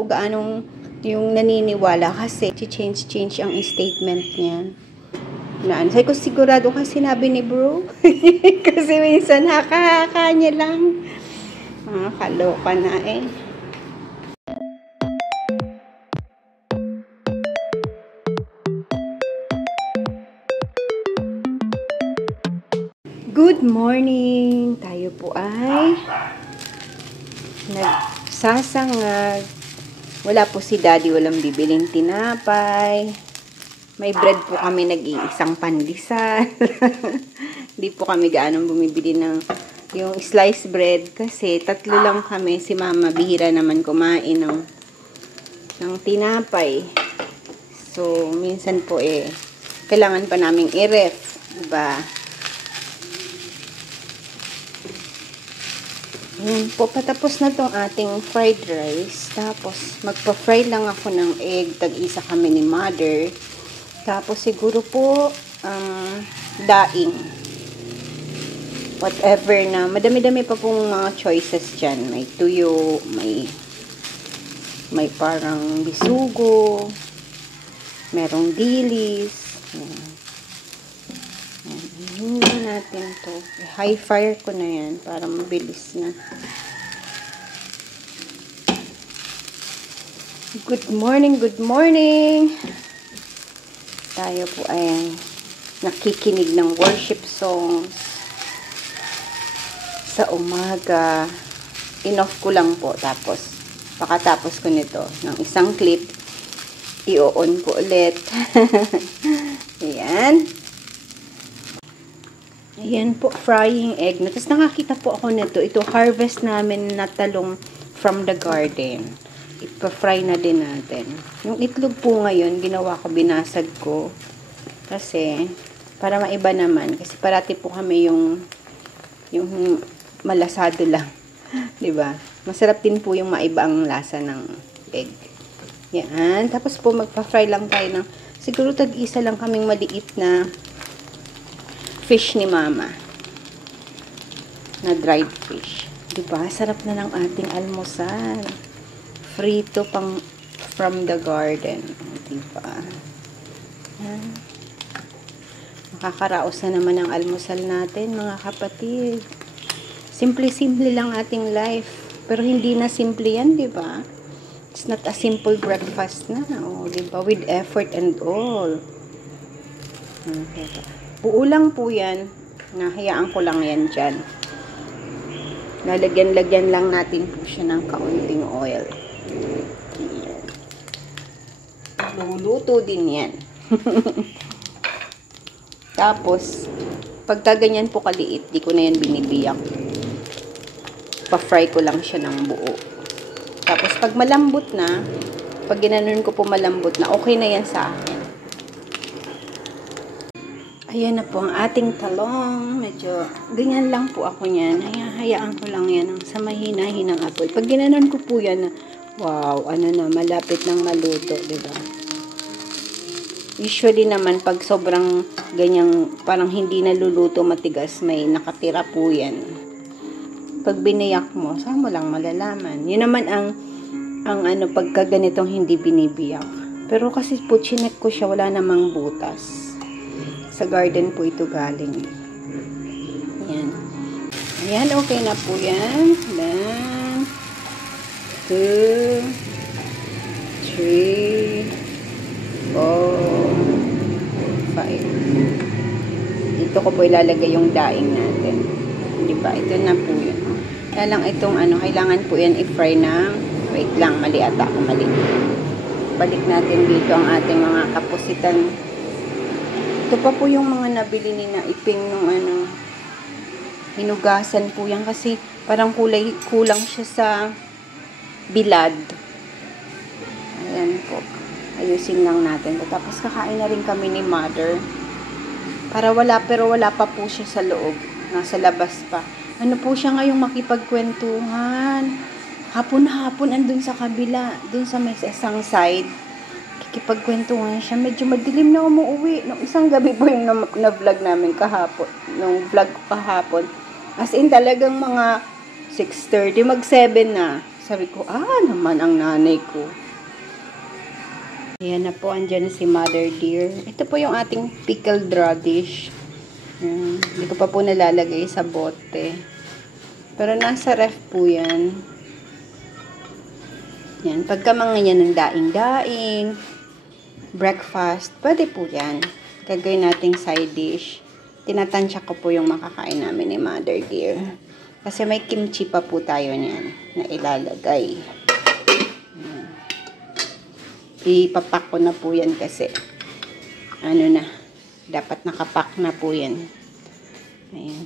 po gaanong yung naniniwala kasi change ang statement niya. Sabi ko, sigurado ka sinabi ni bro? Kasi minsan haka-haka niya lang. Kaloka na eh. Good morning! Tayo po ay nagsasangag. Wala po si daddy, walang bibiling tinapay. May bread po kami, nag-iisang pandesal. Hindi po kami gaanong bumibili ng yung sliced bread kasi 3 lang kami. Si mama bihira naman kumain ng tinapay. So, minsan po kailangan pa naming i-ref. Diba? Ayan po, patapos na tong ating fried rice. Tapos, magpa-fry lang ako ng egg. Tag-isa kami ni mother. Tapos, siguro po, daing. Whatever na. Madami-dami pa pong mga choices dyan. May tuyo, may parang bisugo, merong dilis. Hindi natin to. High fire ko na yan para mabilis na. Good morning, good morning! Tayo po ay nakikinig ng worship songs sa umaga. In-off ko lang po. Tapos, pakatapos ko nito ng isang clip, i-on ko ulit. Ayan. Ayan po, frying egg. Tapos nakakita po ako nito. Ito, harvest namin na talong from the garden. Ipa-fry na din natin. Yung itlog po ngayon, ginawa ko, binasag ko. Kasi, para maiba naman. Kasi parati po kami yung malasado lang. Diba? Masarap din po yung maiba ang lasa ng egg. Yan. Tapos po, magpa-fry lang tayo ng, siguro tag-isa lang kaming maliit na fish ni mama. Na dried fish. Diba? Sarap na ng ating almusal. Frito from the garden. Diba? Yan. Makakaraos na naman ang almusal natin, mga kapatid. Simple-simple lang ating life. Pero hindi na simple yan, diba? It's not a simple breakfast na. Oh, diba? With effort and all. Diba? Buo lang po yan. Nahayaan ko lang yan dyan. Lalagyan-lagyan lang natin po siya ng kaunting oil. Yan. Luluto din yan. Tapos, pagka ganyan po kaliit, di ko na yan binibiyak. Pa-fry ko lang siya ng buo. Tapos, pag malambot na, pag ginanon ko po malambot na, okay na yan sa akin. Ayan na po ang ating talong. Medyo, ganyan lang po ako niyan. Hayaan ko lang yan sa mahina-hinang apoy. Pag ginanon ko po yan, wow, malapit ng maluto, diba? Usually naman, pag sobrang ganyang, parang hindi naluluto matigas, may nakatira po yan. Pag biniyak mo, saan mo lang malalaman? Yun naman ang pagka ganitong hindi binibiyak. Pero kasi po, chinek ko siya, wala namang butas. Sa garden po ito galing. Ayan. Ayan, okay na po yan. 1, 2, 3, 4, 5. Dito ko po ilalagay yung daing natin. Diba? Ito na po yun. Kaya lang itong kailangan po yan i-fry na. Wait lang, mali ata ako, mali. Balik natin dito ang ating mga kapusitan. Ito pa po yung mga nabili ni na iping nung hinugasan po yan kasi parang kulang siya sa bilad. Ayan po. Ayusin lang natin. Tapos kakain na rin kami ni mother. Pero wala pa po siya sa loob. Nasa labas pa. Ano po siya ngayong makipagkwentuhan. Hapon-hapon andun sa kabila. Dun sa may isang side. Kikipagkwentuhan siya. Medyo madilim na umuwi. Nung isang gabi po yung na-vlog namin kahapon. Nung vlog ko kahapon. As in talagang mga 6:30, mag-7 na. Sabi ko, naman ang nanay ko. Ayan na po, andyan na si Mother Dear. Ito po yung ating pickled radish. Hindi ko pa po nalalagay sa bote. Pero nasa ref po yan. Yan, pagka mga yan ng daing-daing, breakfast, pwede po yan. Gagawin nating side dish. Tinatansya ko po yung makakain namin ni Mother Dear. Kasi may kimchi pa po tayo niyan na ilalagay. Ipapak ko na po yan kasi dapat nakapak na po yan. Ayan.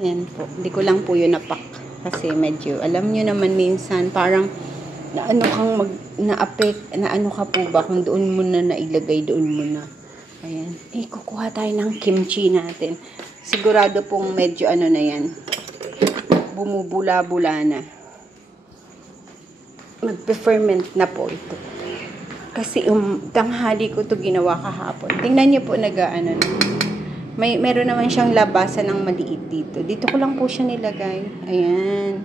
Ayan po. Hindi ko lang po yun napak kasi medyo, alam nyo naman minsan parang naano ka po ba kung doon mo na nailagay, doon mo na. Ayan. Kukuha tayo ng kimchi natin. Sigurado pong medyo na yan. Bumubula-bula na. Magpe-ferment na po ito. Kasi tanghali ko to ginawa kahapon. Tingnan niyo po meron naman siyang labasan ng maliit dito. Dito ko lang po siya nilagay. Ayan.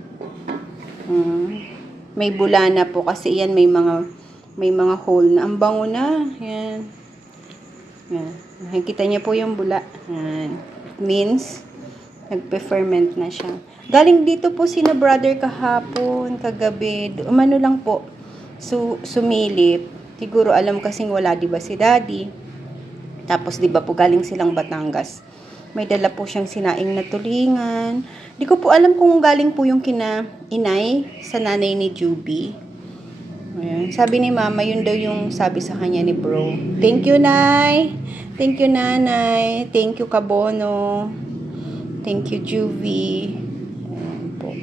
May bula na po kasi yan may mga hole na. Ang bango na. Ayan. Ayan. Nakikita niyo po yung bula. Ayan. Means nagpe-ferment na siya. Galing dito po sina brother kahapon, kagabi. Umano lang po. Sumilip. Siguro alam kasing wala, di ba, si daddy. Tapos, di ba po, galing silang Batangas. May dala po siyang sinaing na tulingan. Di ko po alam kung galing po yung inay sa nanay ni Juby. Ayan. Sabi ni mama, yun daw yung sabi sa kanya ni bro. Thank you, Nay. Thank you, Nanay. Thank you, Kabono. Thank you, Juvie. Ayan po.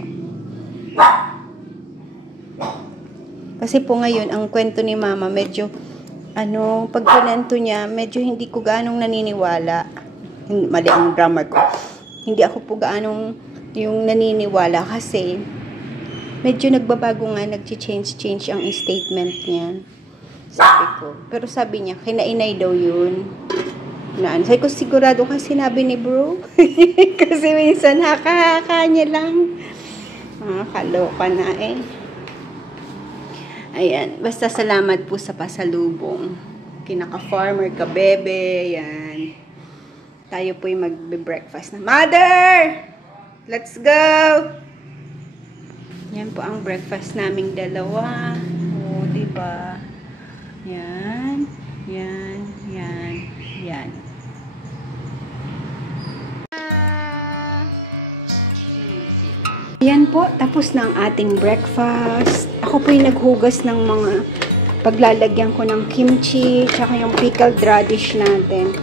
Kasi po ngayon, ang kwento ni mama, medyo, pag kwento niya, medyo hindi ko gaanong naniniwala. Mali ang grammar ko. Hindi ako po gaanong yung naniniwala kasi medyo nagbabago nga, nag-change ang statement niya. Sabi ko. Pero sabi niya, kinainay daw yun. Sabi ko, sigurado ka sinabi ni bro. Kasi minsan, haka-haka niya lang. Kaloka na eh. Ayan. Basta salamat po sa pasalubong. Kinaka-farmer, kabebe. Yan. Tayo po yung magbe-breakfast na. Mother! Let's go! Yan po ang breakfast naming dalawa. O, diba? Yan. Yan. Yan. Yan. Yan po, tapos na ang ating breakfast. Ako po yung naghugas ng mga paglalagyan ko ng kimchi, tsaka yung pickled radish natin.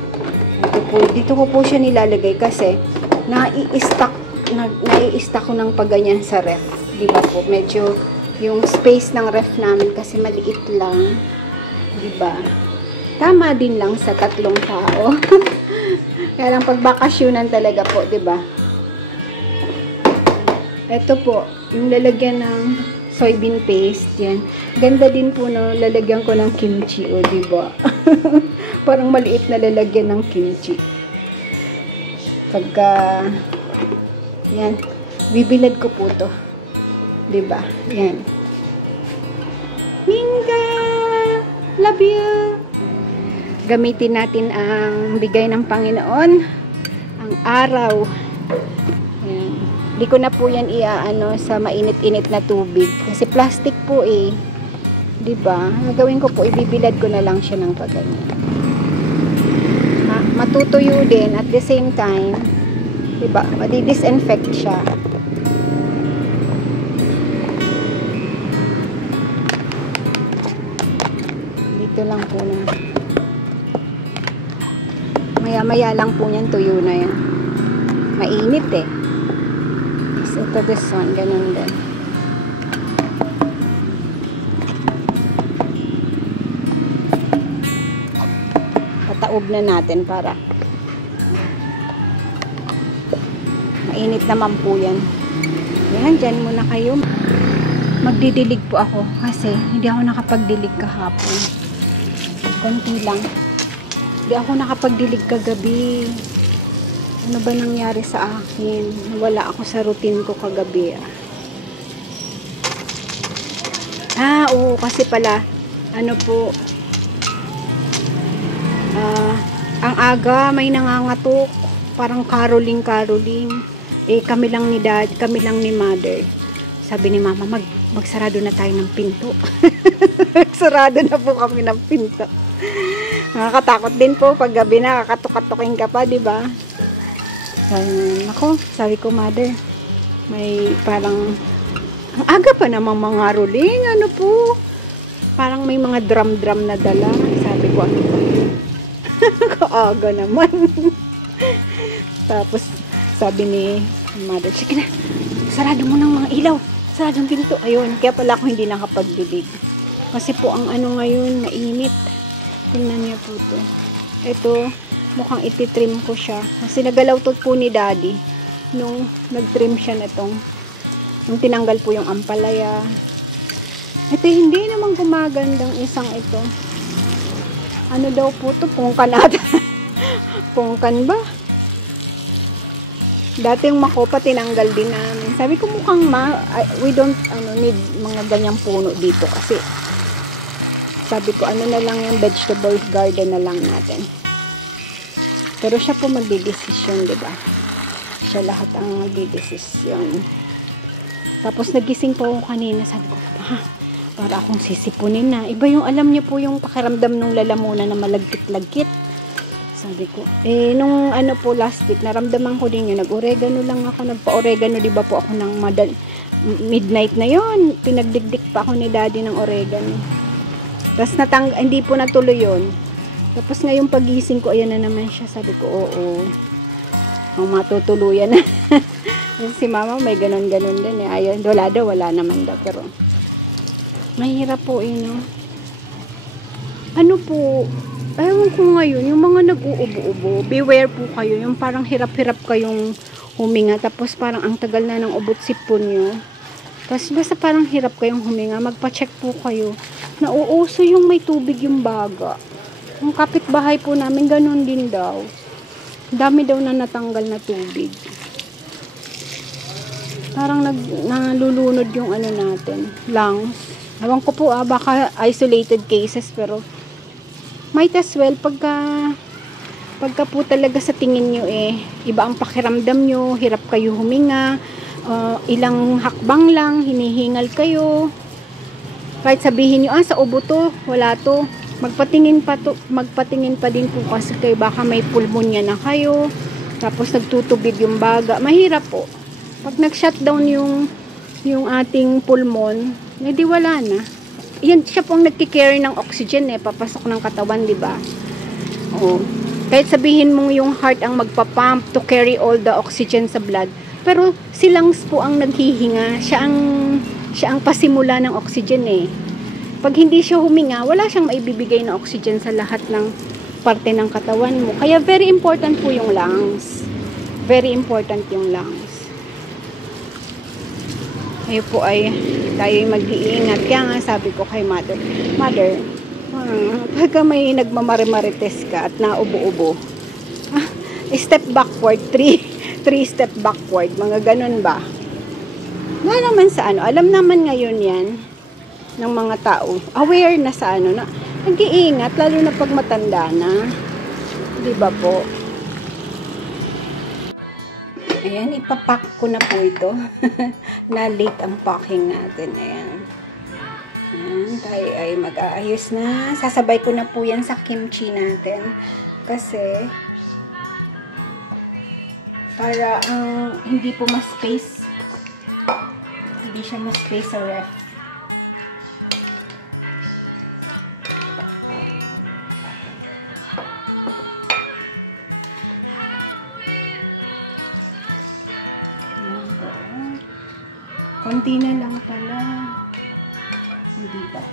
Dito ko po siya nilalagay kasi nai-stack ko ng pagganyan sa ref. Diba po, medyo yung space ng ref namin kasi maliit lang. Diba? Tama din lang sa 3 tao. Kaya lang pagbakasyonan talaga po, diba? Ito po, yung lalagyan ng soybean paste, yan. Ganda din po, no? Lalagyan ko ng kimchi, o, diba? Parang maliit na lalagyan ng kimchi. Pagka, yan, bibilad ko po to. Diba? Yan. Minga! Love you! Gamitin natin ang bigay ng Panginoon, ang araw. Yan. Hindi ko na po yan sa mainit-init na tubig. Kasi plastic po eh. Diba? Gagawin ko po, ibibilad ko na lang siya ng pagganyan. Matutuyo din at the same time, diba? Madi-disinfect siya. Dito lang po na. Maya-maya lang po yan, tuyo na yan. Mainit eh. Ito this one, ganun din. Pataob na natin para mainit naman po yan. Yan, dyan muna kayo. Magdidilig po ako kasi hindi ako nakapagdilig kahapon. Konti lang. Hindi ako nakapagdilig kagabi. Ano ba nangyari sa akin? Wala ako sa routine ko kagabi. Oo, kasi pala, ano po, ang aga, may nangangatok. Parang caroling. Eh, kami lang ni mother. Sabi ni mama, magsarado na tayo ng pinto. Magsarado na po kami ng pinto. Nakakatakot din po pag gabi na, kakatok-katokin ka pa, di ba? Sabi ko, mother, may parang, ang aga pa namang mga rolling, ano po, parang may mga drum na dala. Sabi ko, ano po, kaaga naman. Tapos, sabi ni mother, sige na, sarado mo ng mga ilaw, saradong pinto. Ayun, kaya pala ako hindi nakapagbibig. Kasi po, ang ano ngayon, mainit. Tingnan niyo po to. Ito, mukhang ititrim ko siya. Kasi nagalaw to po ni daddy nung nagtrim siya nitong nung tinanggal po yung ampalaya. Ito hindi naman gumagandang isang ito. Ano daw po to? Pungkan ata. Pungkan ba? Dati yung makopa tinanggal din namin. Sabi ko mukhang we don't need mga ganyang puno dito kasi sabi ko ano na lang yung vegetable garden na lang natin. Pero siya po magdidesisyon, di ba? Siya lahat ang magdidesisyon. Tapos nagising po ako kanina, sabi ko, para akong sisipunin na. Iba yung alam niyo po yung pakiramdam ng lalamunan na malagkit-lagkit. Sabi ko, nung ano po last week, naramdaman ko din yun. Nag-oregano lang ako, nagpa-oregano, di ba po ako ng midnight na yon. Pinagdigdik pa ako ni daddy ng oregano. Tapos hindi po natuloy yun. Tapos ngayong pagising ko, ayan na naman siya. Sabi ko, oo. Ang matutuluyan na. Si mama may ganon-ganon din. Ayun, wala naman daw. Pero, mahirap po no? Ano po, ayaw ko ngayon, yung mga nag-uubo-ubo, beware po kayo. Yung parang hirap-hirap kayong huminga. Tapos parang ang tagal na ng ubot sipon nyo. Tapos basta parang hirap kayong huminga. Magpa-check po kayo. Nauuso yung may tubig yung baga. Yung kapitbahay po namin, ganun din daw. Dami daw na natanggal na tubig. Parang nalulunod yung ano natin, lungs. Ewan ko po baka isolated cases, pero might as well, pagka po talaga sa tingin nyo iba ang pakiramdam nyo, hirap kayo huminga, ilang hakbang lang, hinihingal kayo. Kahit sabihin nyo, sa ubo to, wala to. Magpatingin pa din po kasi kayo, baka may pulmonya na kayo, tapos nagtutubig yung baga. Mahirap po. Pag nag-shutdown yung ating pulmon, edi wala na. Yan, siya po ang nagki-carry ng oxygen papasok ng katawan, di ba? Oo. Kahit sabihin mong yung heart ang magpa-pump to carry all the oxygen sa blood, pero si lungs po ang naghihinga, siya ang pasimula ng oxygen Pag hindi siya huminga, wala siyang maibibigay na oxygen sa lahat ng parte ng katawan mo. Kaya very important po yung lungs. Very important yung lungs. Ayun po tayo'y mag-iingat. Kaya nga sabi ko kay mother, pagka may nagmamarimarites ka at naubo-ubo, step backward, 3 step backward, mga ganun ba? Wala naman sa alam naman ngayon yan, ng mga tao, aware na sa na nag-iingat, lalo na pag matanda na, di ba po? Ayan, ipapack ko na po ito. Na late ang packing natin. Ayan, tayo ay mag-aayos na. Sasabay ko na po yan sa kimchi natin. Kasi, para hindi po ma-space. Hindi siya ma-space sa ref. Konti na lang pala. Hindi ba?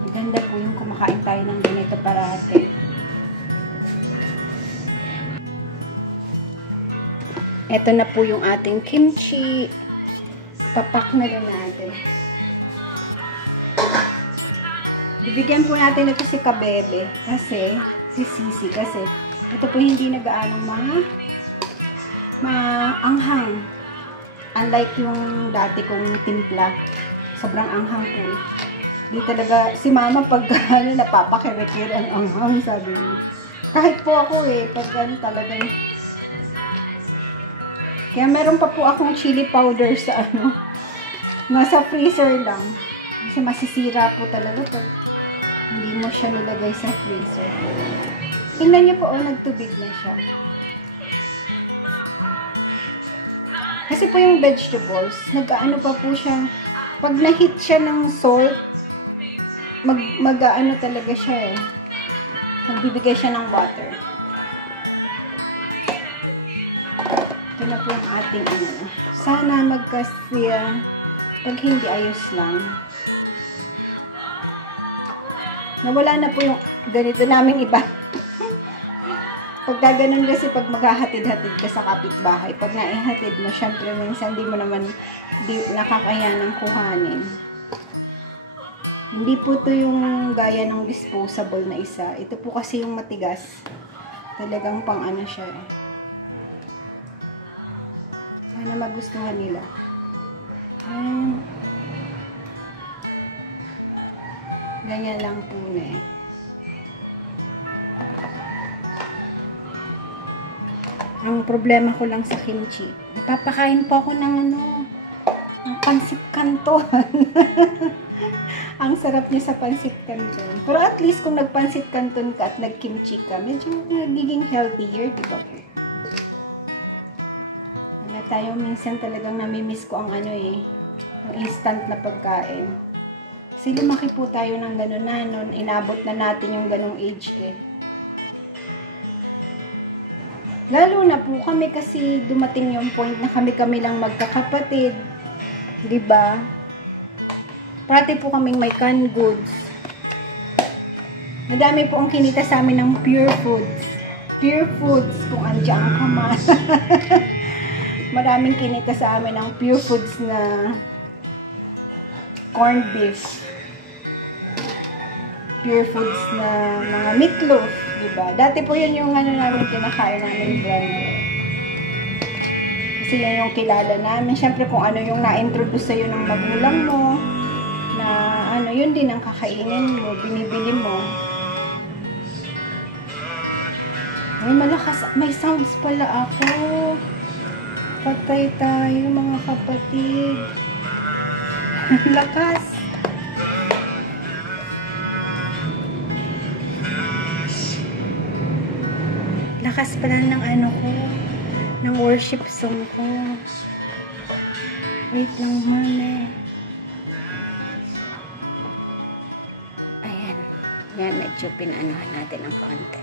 Maganda po yung kumakain tayo ng ganito parate. Ito na po yung ating kimchi. Papak na rin natin. Bibigyan po natin ito si Kabebe. Kasi, si Sisi. Kasi, ito po hindi nag-aanong maanghang. unlike yung dati kong timpla, sobrang anghang po eh. Di talaga, si mama pag napapakirikir ang anghang, sabi niya. Kahit po ako eh, pag talagang. Kaya meron pa po akong chili powder sa nasa freezer lang. Kasi masisira po talaga pag hindi mo siya nilagay sa freezer. Tingnan niyo po, nagtubig na siya. Kasi po yung vegetables, nag-aano pa po siya, pag na-hit siya ng salt, mag-aano talaga siya eh. Magbibigay siya ng butter. Ito na po yung ating Sana magkasiya, pag hindi ayos lang. Nawala na po yung ganito naming iba. Pag gaganon kasi pag maghahatid-hatid ka sa kapitbahay, pag naihatid mo, syempre minsan di mo naman nakakayanang kuhanin. Hindi po to yung gaya ng disposable na isa. Ito po kasi yung matigas. Talagang pang siya eh. Sana magustuhan nila. Ayan. Ganyan lang po na eh. Ang problema ko lang sa kimchi, napapakain po ako ng ng pancit canton. Ang sarap niya sa pancit canton. Pero at least kung nagpancit canton ka at nagkimchi ka, medyo nagiging healthier, di ba? Wala tayo, minsan talagang namimiss ko ang ang instant na pagkain. Kasi lumaki po tayo ng gano'n na, noon inabot na natin yung ganong age eh. Lalo na po kami kasi dumating yung point na kami lang magkakapatid. Diba? Parati po kaming may canned goods. Madami po ang kinita sa amin ng pure foods. Pure foods kung andiyan ka man. Maraming kinita sa amin ng pure foods na corned beef. Pure foods na mga meatloaf. Diba? Dati po yun yung namin kinakain namin brand. Kasi yun yung kilala namin. Siyempre kung ano yung na-introduce sa'yo ng magulang mo, na yun din ang kakainin mo, binibili mo. Ay, malakas. May sounds pala ako. Patay tayo mga kapatid. Lakas. Lakas pala ng ko, ng worship song ko. Wait lang muna. Ayan. Yan, medyo pinanahan natin ng konti.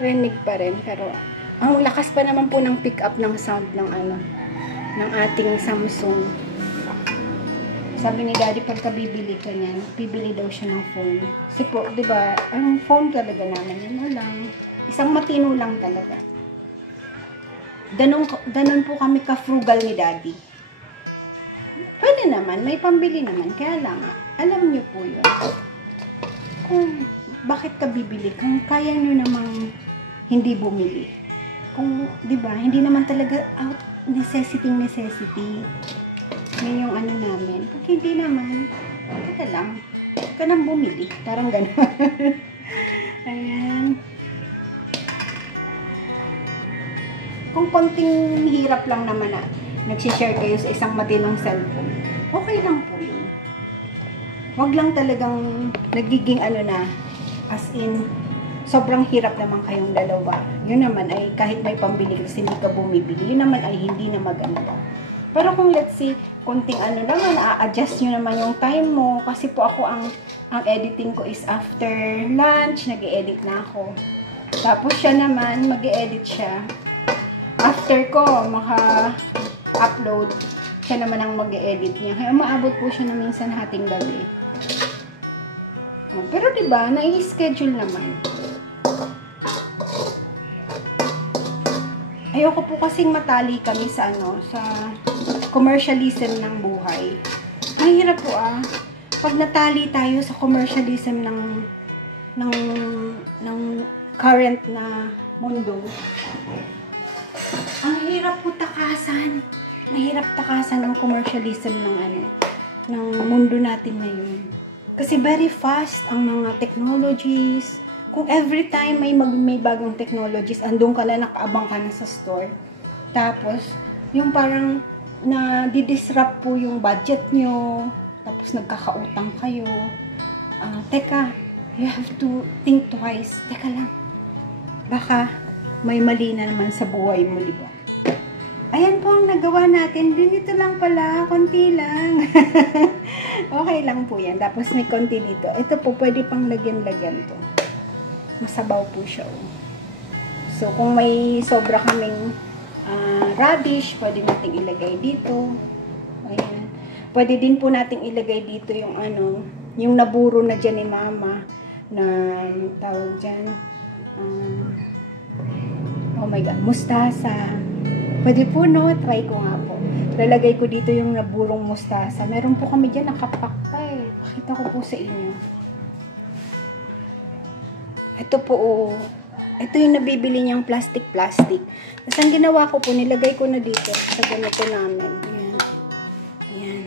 Rinig pa rin, pero ang lakas pa naman po ng pick up ng sound ng ng ating Samsung. Sabi ni Daddy, pagka bibili ka niyan, bibili daw siya ng phone. Kasi po, di ba, ang phone talaga naman, yan lang. Isang matino lang talaga. Ganun po kami ka-frugal ni Daddy. Pwede naman, may pambili naman. Kaya lang, alam niyo po yun. Kung bakit ka bibili, kung kaya niyo namang hindi bumili. Kung, di ba, hindi naman talaga out necessity. Yun yung namin. Pag hindi naman, teka lang. Huwag ka nang bumili. Parang gano'n. Ayan. Kung konting hirap lang naman nagsishare kayo sa isang matinong cellphone, okay lang po yun. Huwag lang talagang nagiging as in, sobrang hirap naman kayong dalawa. Yun naman ay kahit may pambili kasi hindi ka bumibili, yun naman ay hindi na maganda. Pero kung let's say, konting naman, a-adjust nyo naman yung time mo. Kasi po ako, ang editing ko is after lunch, nag-e-edit na ako. Tapos siya naman, mag-e-edit siya. After ko, maka-upload, siya naman ang mag-e-edit niya. Kaya maabot po siya na minsan hating gabi. Pero diba, nai-schedule naman. Ayoko po kasing matali kami sa sa commercialism ng buhay. Mahirap po pag natali tayo sa commercialism ng current na mundo. Ang hirap po takasan. mahirap takasan ang commercialism ng ng mundo natin ngayon. Kasi very fast ang mga technologies. Kung every time may bagong technologies, andun ka na, nakaabang ka na sa store. Tapos, yung parang na-disrupt po yung budget nyo. Tapos, nagkakautang kayo. Teka, you have to think twice. Teka lang. Baka may mali na naman sa buhay mo, di ba? Ayan po ang nagawa natin. Dito lang pala, konti lang. Okay lang po yan. Tapos may konti dito. Ito po, pwede pang lagyan-lagyan to. Masabaw po siya. So, kung may sobra kaming radish, pwede nating ilagay dito. Ayan. Pwede din po nating ilagay dito yung yung naburo na dyan ni mama na tawag dyan. Oh my God, mustasa. Pwede po, no? Try ko nga po. Lalagay ko dito yung naburong mustasa. Meron po kami dyan, nakapak pa eh. Pakita ko po sa inyo. Ito po, ito yung nabibili niyang plastic. Tapos ang ginawa ko po, nilagay ko na dito sa ganito namin. Ayan. Ayan.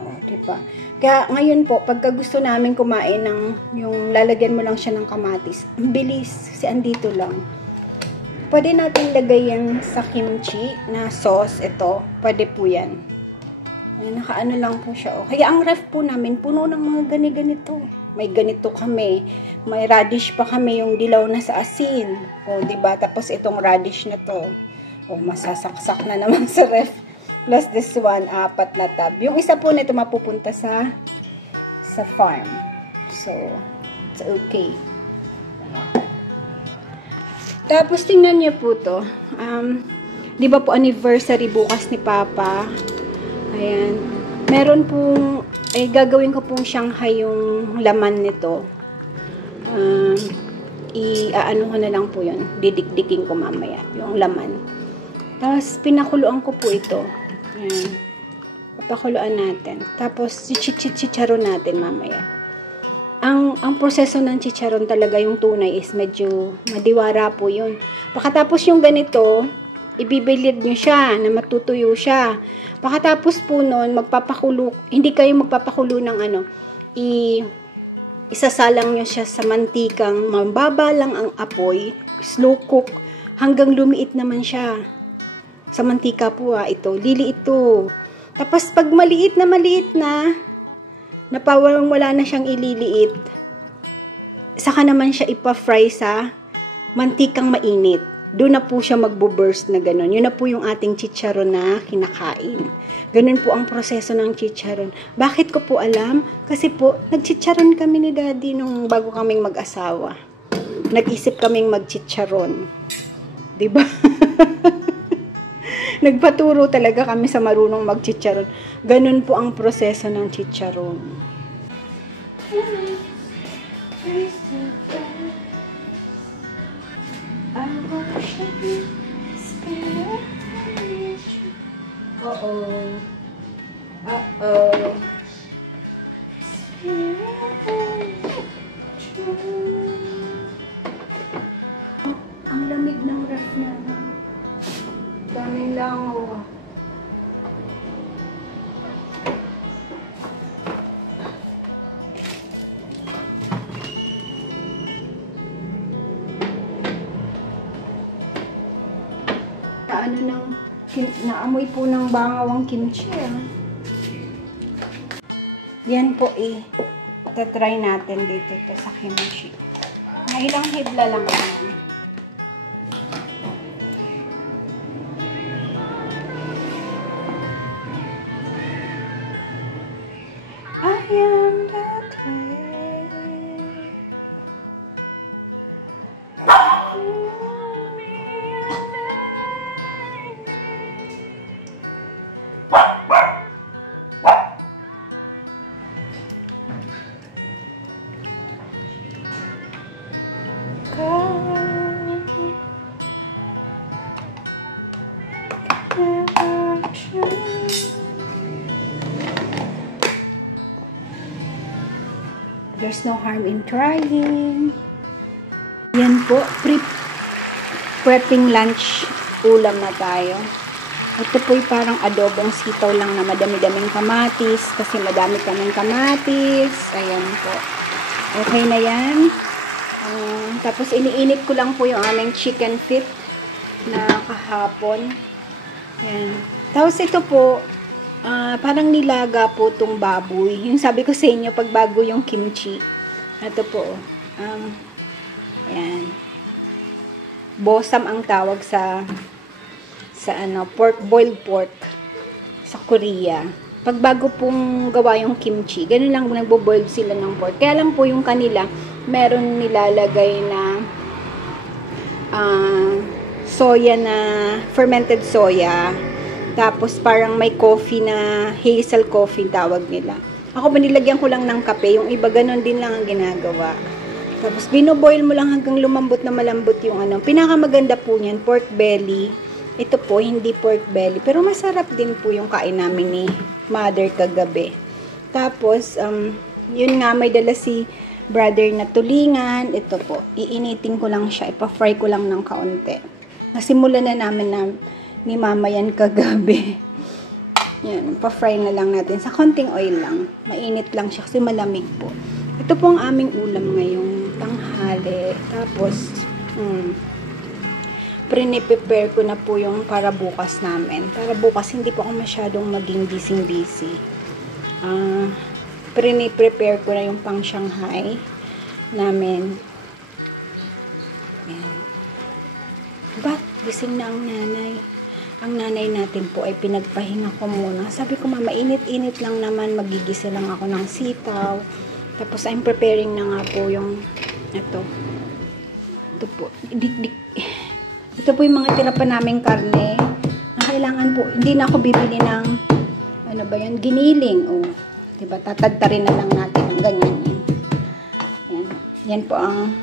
O, diba? Kaya ngayon po, pagka gusto namin kumain yung lalagyan mo lang siya ng kamatis, ang bilis, kasi andito lang. Pwede natin lagay yan sa kimchi na sauce, ito. Pwede po yan. Ayan, nakaano lang po siya. O. Kaya ang ref po namin, puno ng mga ganito. May ganito kami. May radish pa kami, yung dilaw na sa asin. O, diba? Tapos itong radish na to. O, masasaksak na naman sa ref. Plus this one, 4 na tab. Yung isa po nito mapupunta sa farm. So, it's okay. Tapos, tingnan niyo po to. Di ba po anniversary bukas ni Papa? Ayan. Meron pong, gagawin ko pong Shanghai yung laman nito. Ano ko na lang po yun. Didikdikin ko mamaya yung laman. Tapos, pinakuluan ko po ito. Ayan. Papakuluan natin. Tapos, chicharon natin mamaya. Ang proseso ng chicharon talaga, yung tunay is medyo madiwara po yun. Pagkatapos yung ganito, ibibilid nyo siya na matutuyo siya. Pagkatapos po nun, hindi kayo magpapakulo ng isasalang nyo siya sa mantikang, mababa lang ang apoy, slow cook, hanggang lumiit naman siya. Sa mantika po ito, liliit ito. Tapos pag maliit na, napawang wala na siyang ililiit, saka naman siya ipa-fry sa mantikang mainit. Doon na po siya magbo-burst na gano'n. Yun na po yung ating chicharon na kinakain. Ganun po ang proseso ng chicharon. Bakit ko po alam? Kasi po, nagchicharon kami ni Daddy nung bago kaming mag-asawa. Nag-isip kaming mag-chicharon. Diba? Nagpaturo talaga kami sa marunong mag-chicharon. Ganun po ang proseso ng chicharon. Ang lamig ng ref na. Daming langaw. Naamoy po ng bangawang kimchi. Yan po tatry natin dito to sa kimchi. Ilang hibla lang yan. I am the clay. There's no harm in trying. Yan po, prepping lunch, ulam na tayo. Ito po yung parang adobong sitaw lang na madami-daming kamatis. Kasi madami kaming kamatis. Ayan po. Okay na yan. Tapos iniinit ko lang po yung aming chicken feet na kahapon. Ayan. Tapos ito po, parang nilaga po itong baboy. Yung sabi ko sa inyo, pag bago yung kimchi. Ito po. Ayan. Bosam ang tawag sa pork, boiled pork sa Korea. Pag bago pong gawa yung kimchi, ganun lang nagbo-boil sila ng pork. Kaya lang po yung kanila, meron nilalagay na soya na, fermented soya. Tapos parang may coffee na, hazel coffee tawag nila. Ako nilagyan ko lang ng kape, yung iba ganun din lang ang ginagawa. Tapos binoboil mo lang hanggang lumambot na malambot yung Pinakamaganda po niyan, pork belly. Ito po, hindi pork belly. Pero masarap din po yung kain namin ni mother kagabi. Tapos, yun nga, may dala si brother na tulingan. Ito po, iinitin ko lang siya. Ipa-fry ko lang ng kaunti. Nasimulan na namin ni mama yan kagabi. Yan, pa-fry na lang natin. Sa konting oil lang. Mainit lang siya kasi malamig po. Ito po ang aming ulam ngayong tanghali. Tapos, prepare ko na po yung para bukas namin. Para bukas, hindi po ako masyadong maging busy. Prepare ko na yung pang Shanghai namin. Ayan. Ba't gising na ang nanay? Ang nanay natin po ay pinagpahinga ko muna. Sabi ko, mama, init-init lang naman. Magigisa lang ako ng sitaw. Tapos, I'm preparing na nga po yung ito po. Ito po yung mga tira pa naming karne na kailangan po, hindi na ako bibili ng giniling. Diba, tatadtarin na lang natin ang ganyan. Yan. Yan po ang,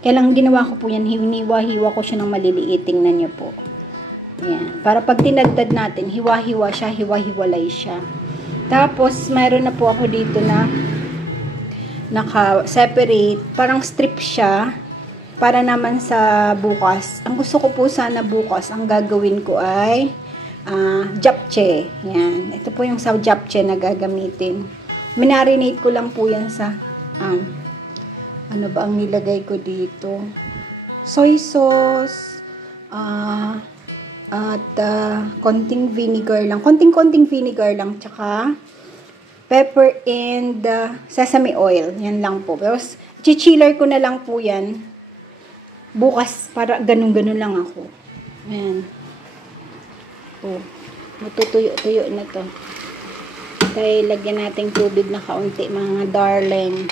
kailangan ginawa ko po yan, hiniwa-hiwa ko siya ng maliliit. Tingnan niyo po. Yan. Para pag tinadtad natin, hiwa-hiwa siya, hiwa-hiwalay siya. Tapos, mayroon na po ako dito na naka-separate, parang strip siya. Para naman sa bukas, ang gusto ko po sana bukas, ang gagawin ko ay japchae. Yan. Ito po yung sa japchae na gagamitin. Minarinate ko lang po yan sa, ano ba ang nilagay ko dito? Soy sauce, at konting vinegar lang. Konting vinegar lang. Tsaka pepper and sesame oil. Yan lang po. Tapos, chiller ko na lang po yan. Bukas, para ganun-ganun lang ako. Ayan. Matutuyo-tuyo na to. Kaya lagyan natin tubig na kaunti, mga darling.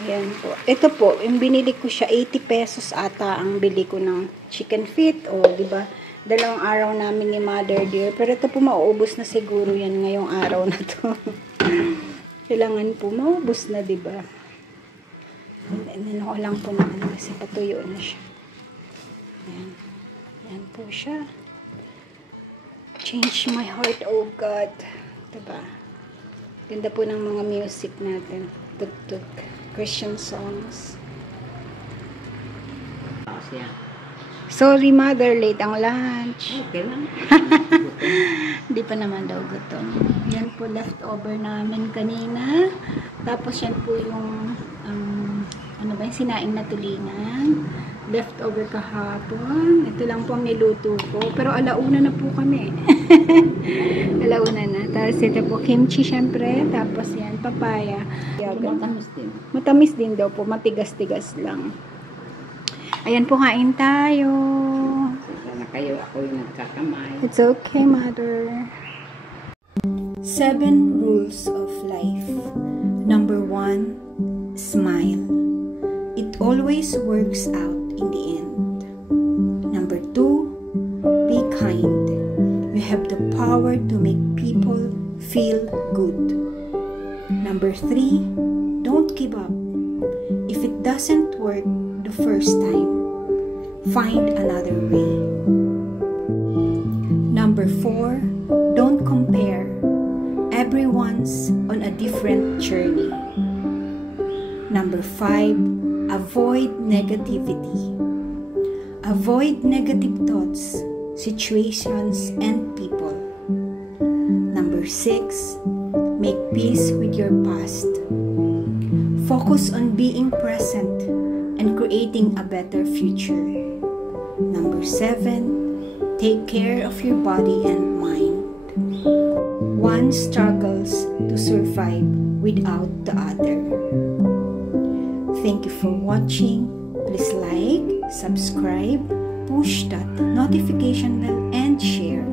Ayan po. Ito po, yung binili ko siya, 80 pesos ata ang bili ko ng chicken feet. Diba? 2 araw namin ni mother dear. Pero ito po, mauubos na siguro yan ngayong araw na to. Kailangan po, maubos na, diba? Ko lang po na kasi patuyo na siya. Ayan. Ayan po siya. Change my heart, oh God. Diba? Ganda po ng mga music natin. Tugtog. Christian songs. Sorry, mother. Late ang lunch. Okay lang. Hindi pa naman daw gutom. Yan po leftover namin kanina. Tapos yan po yung yung sinaing na tulingan. Leftover kahapon. Ito lang po ang niluto ko. Pero alauna na po kami. Alauna na. Tapos ito po kimchi syempre. Tapos yan, papaya. Matamis din. Matamis din daw po. Matigas-tigas lang. Ayan po, kain tayo. Sana kayo, ako yung nagkakamay. It's okay, mother. 7 rules of life. Number 1, smile. It always works out in the end. Number 2, be kind. You have the power to make people feel good. Number 3, don't give up. If it doesn't work the first time, find another way. Number 4, don't compare. Everyone's on a different journey. Number 5, avoid negativity. Avoid negative thoughts, situations, and people. Number 6, make peace with your past. Focus on being present and creating a better future. Number 7, take care of your body and mind. One struggles to survive without the other. Thank you for watching. Please like, subscribe, push that notification bell, and share.